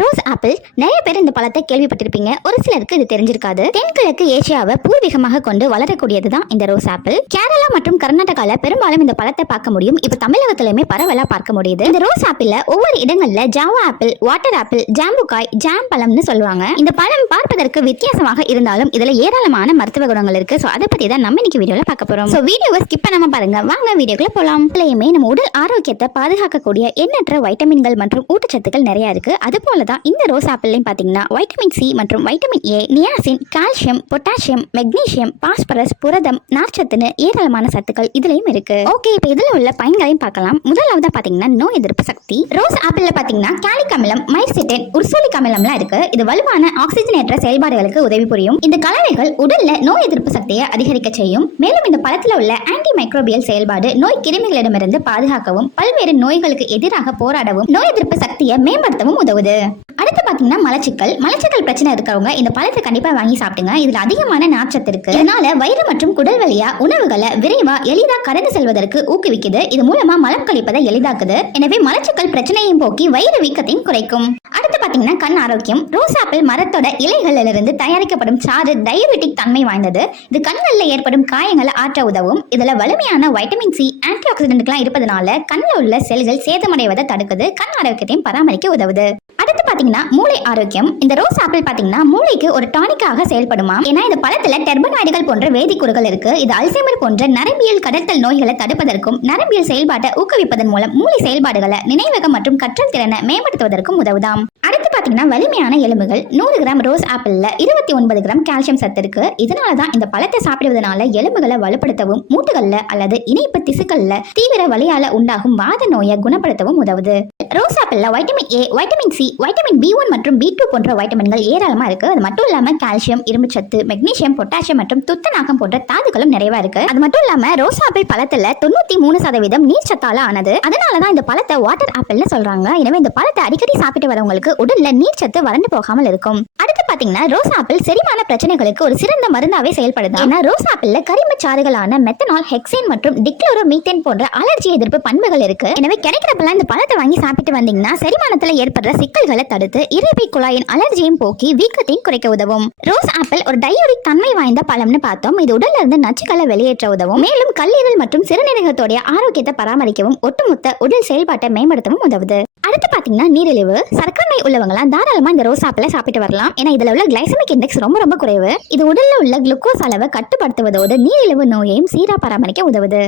Rose apple நிறைய பேர் இந்த பழத்தை கேள்விப்பட்டிருப்பீங்க. ஒரு சிலருக்கு இது தெரிஞ்சிருக்காது. தென்கிழக்கு ஏசியாவை பூர்வீகமாக கொண்டு வளரக்கூடியதுதான் இந்த ரோஸ் ஆப்பிள். கேரளா மற்றும் கர்நாடகால பெரும்பாலும் இந்த பழத்தை பார்க்க முடியும். இப்ப தமிழகத்திலுமே பரவலா பார்க்க முடியுது. இந்த ரோஸ் ஆப்பிள்ல ஒவ்வொரு இடங்கள்ல ஜாவா ஆப்பிள், வாட்டர் ஆப்பிள், ஜாம்புக்காய், ஜாம் பழம்னு சொல்லுவாங்க. இந்த பழம் பார்ப்பதற்கு வித்தியாசமாக இருந்தாலும் இதுல ஏராளமான மருத்துவ குணங்கள் இருக்கு. சோ அதை பத்தி தான் நம்ம இன்னைக்கு வீடியோல பார்க்க போறோம். சோ வீடியோவை ஸ்கிப் பண்ணாம பாருங்க. வாங்க வீடியோக்குள்ள போலாம். இதுலயுமே நம்ம உடல் ஆரோக்கியத்தை பாதுகாக்கக்கூடிய எண்ணற்ற வைட்டமின்கள் மற்றும் ஊட்டச்சத்துக்கள் நிறைய இருக்கு. அது போல தான் இந்த ரோஸ் ஆப்பிள்லையும் பாத்தீங்கன்னா வைட்டமின் சி மற்றும் vitamin A, niacin, calcium, potassium, magnesium, phosphorus, புரதம், நார்ச்சத்துன்னு ஏராளமான சத்துக்கள் இதுலயும் இருக்கு. ஓகே, இப்போ இதுல உள்ள பயன்களையும் பார்க்கலாம். முதலாவதா பாத்தீங்கன்னா நோய் எதிர்ப்பு சக்தி. ரோஸ் ஆப்பிள்ல பாத்தீங்கன்னா காலிக் அமிலம், மைர்சிட்டின், உர்சோலிக் அமிலம்லாம் இருக்கு. இது வலுவான ஆக்சிஜனேற்ற செயல்பாடுகளுக்கு உதவி புரியும். இந்த கலவைகள் உடல்ல நோய் எதிர்ப்பு சக்தியை அதிகரிக்க செய்யும். மேலும் இந்த பழத்துல உள்ள ஆன்டி மைக்ரோபியல் செயல்பாடு நோய் கிருமிகளிடமிருந்து பாதுகாக்கவும் பல்வேறு நோய்களுக்கு எதிராக போராடவும் நோய் எதிர்ப்பு சக்தியை மேம்படுத்தவும் உதவுது. அடுத்து பாத்தீங்கன்னா மலச்சிக்கல் பிரச்சனை இருக்கிறவங்க இந்த பழத்தை கண்டிப்பா வாங்கி சாப்பிடுங்க. இதுல அதிகமான நார்ச்சத்து இருக்கு. இதனால வயிறு மற்றும் குடல் வழியா உணவுகளை விரைவா எளிதா கடந்து செல்வதற்கு ஊக்குவிக்குது. இது மூலமா மலம் கழிப்பதை எளிதாக்குது. எனவே மலச்சிக்கல் பிரச்சனையும் போக்கி வயிறு வீக்கத்தையும் குறைக்கும். அடுத்து பாத்தீங்கன்னா கண் ஆரோக்கியம். ரோஸ் ஆப்பிள் மரத்தோட இலைகளிலிருந்து தயாரிக்கப்படும் சாறு டயபெட்டிக் தன்மை வாய்ந்தது. இது கண்களில் ஏற்படும் காயங்களை ஆற்ற உதவும். இதுல வலிமையான வைட்டமின் சி, ஆன்டி ஆக்சிடென்ட்லாம் இருப்பதனால கண்ணில் உள்ள செல்கள் சேதமடைவதை தடுக்குது. கண் ஆரோக்கியத்தையும் பராமரிக்க உதவுது. அடுத்து பாத்தீங்கன்னா மூளை ஆரோக்கியம். இந்த ரோஸ் ஆப்பிள் பாத்தீங்கன்னா மூளைக்கு ஒரு டானிக்காக செயல்படுமா. ஏன்னா இந்த பழத்துல டெர்பனாய்டுகள் போன்ற வேதிக்கூறுகள் இருக்கு. இது அல்சைமர் போன்ற நரம்பியல் கடத்தல் நோய்களை தடுப்பதற்கும் நரம்பியல் செயல்பாட்டை ஊக்குவிப்பதன் மூலம் மூளை செயல்பாடுகளை நினைவகம் மற்றும் கற்றல் திறனை மேம்படுத்துவதற்கும் உதவுதாம். அடுத்து பாத்தீங்கன்னா வலிமையான எலும்புகள். 100 கிராம் ரோஸ் ஆப்பிள்ல 29 கிராம் கால்சியம் சத்து இருக்கு. இதனாலதான் இந்த பழத்தை சாப்பிடுவதனால எலும்புகளை வலுப்படுத்தவும் மூட்டுகள்ல அல்லது இணைப்பு திசுக்கள்ல தீவிர வலியால உண்டாகும் வாத நோயை குணப்படுத்தவும் உதவுது. ரோஸ் ஆப்பிள்ல vitamin A, vitamin C, vitamin B1 மற்றும் B2 போன்ற வைட்டமின்கள் ஏராளமா இருக்கு. அது மட்டும் இல்லாம கால்சியம், இரும்புச்சத்து, மெக்னீசியம், பொட்டாசியம் மற்றும் துத்தநாகம் போன்ற தாதுக்களும் நிறைவா இருக்கு. அது மட்டும் இல்லாம ரோஸ் ஆப்பிள் பழத்துல 93% நீர் சத்தால ஆனது. அதனாலதான் இந்த பழத்தை வாட்டர் ஆப்பிள்னு சொல்றாங்க. எனவே இந்த பழத்தை அடிக்கடி சாப்பிட்டு வரவங்களுக்கு உடல்ல நீர் சத்து வறண்டு போகாமல் இருக்கும். அடுத்து பாத்தீங்கன்னா ரோஸ் ஆப்பிள் செரிமான பிரச்சனைகளுக்கு ஒரு சிறந்த மருந்தாவே செயல்படுது. ஏன்னா ரோஸ் ஆப்பிள்ல கரிமச்சாறுகளான மெத்தனால், ஹெக்சேன் மற்றும் டிக்ளோரோமீத்தேன் போன்ற அலர்ஜி எதிர்ப்பு பண்புகள் இருக்கு. எனவே கிடைக்கிறப்பெல்லாம் இந்த பழத்தை வாங்கி சாப்பிட்டு வந்தீங்கன்னா செரிமானத்துல ஏற்படுற சிக்கல்களை தடுத்து இரைப்பை குழாயின் அலர்ஜியும் போக்கி வீக்கத்தையும் குறைக்க உதவும். ரோஸ் ஆப்பிள் ஒரு டயோடிக் தன்மை வாய்ந்த பழம்னு பார்த்தோம். இது உடல்ல இருந்து நச்சுக்களை வெளியேற்ற உதவும். மேலும் கல்லீரல் மற்றும் சிறுநீரகத்தோடைய ஆரோக்கியத்தை பராமரிக்கவும் ஒட்டுமொத்த உடல் செயல்பாட்டை மேம்படுத்தவும் உதவுது. அடுத்து பாத்தீங்கன்னா நீரிழிவு, சர்க்கரை நோய் உள்ளவங்களா தாராளமா இந்த ரோஸ் ஆப்பிளை சாப்பிட்டு வரலாம். ஏன்னா இதுல உள்ள கிளைசமிக் இண்டெக்ஸ் ரொம்ப குறைவு. இது உடல்ல உள்ள குளுக்கோஸ் அளவை கட்டுப்படுத்துவதோடு நீரிழிவு நோயையும் சீரா பராமரிக்க உதவுது.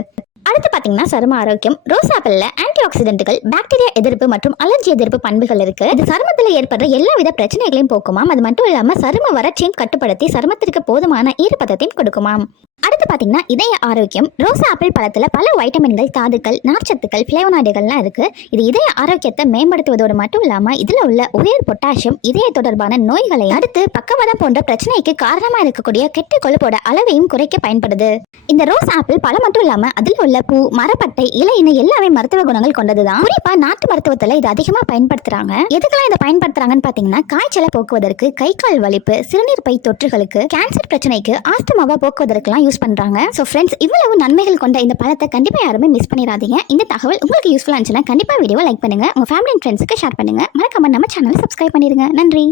அடுத்து பாத்தீங்கன்னா சரும ஆரோக்கியம். ரோஸ் ஆப்பிள்ல ஆன்டி ஆக்சிடென்ட்கள், பாக்டீரியா எதிர்ப்பு மற்றும் அலர்ஜி எதிர்ப்பு பண்புகள் இருக்கு. இது சருமத்துல ஏற்படுற எல்லா வித பிரச்சனைகளையும் போக்குமாம். அது மட்டும் இல்லாம சரும வறட்சியும் கட்டுப்படுத்தி சருமத்திற்கு போதுமான ஈரப்பதத்தையும் கொடுக்குமாம். அடுத்து பாத்தீங்கன்னா இதய ஆரோக்கியம். ரோஸ் ஆப்பிள் பழத்துல பல வைட்டமின்கள், தாதுக்கள், நார்ச்சத்துக்கள், பிளேவனாய்டுகள்லாம் இருக்கு. இது இதய ஆரோக்கியத்தை மேம்படுத்துவதோடு மட்டும் இல்லாம இதுல உள்ள உயர் பொட்டாசியம் இதய தொடர்பான நோய்களை அடுத்து பக்கவாதம் போன்ற பிரச்சனைக்கு காரணமா இருக்கக்கூடிய கெட்ட கொழுப்போட அளவையும் குறைக்க பயன்படுது. இந்த ரோஸ் ஆப்பிள் பழம் மட்டும் இல்லாம அதுல உள்ள பூ, மரப்பட்டை, இலையின எல்லாமே மருத்துவ குணங்கள் கொண்டதுதான். குறிப்பா நாட்டு மருத்துவத்துல இது அதிகமா பயன்படுத்துறாங்க. எதுக்கெல்லாம் இதை பயன்படுத்துறாங்கன்னு பாத்தீங்கன்னா காய்ச்சலை போக்குவதற்கு, கை கால் வலிப்பு, சிறுநீர் பை தொற்றுகளுக்கு, கேன்சர் பிரச்சனைக்கு, ஆஸ்துமாவை போக்குவதற்கெல்லாம் யூஸ் பண்றாங்க. சோ ஃப்ரெண்ட்ஸ், இவ்வளவு நன்மைகள் கொண்ட இந்த பழத்தை கண்டிப்பா யாருமே மிஸ் பண்ணிடாதீங்க. இந்த தகவல் உங்களுக்கு யூஸ்ஃபுல்லா இருந்துச்சுன்னா கண்டிப்பா வீடியோவை லைக் பண்ணுங்க, உங்க ஃபேமிலி அண்ட் ஃப்ரெண்ட்ஸ்க்கு ஷேர் பண்ணுங்க. மறக்காம நம்ம சேனலை சப்ஸ்கிரைப் பண்ணிருங்க. நன்றி.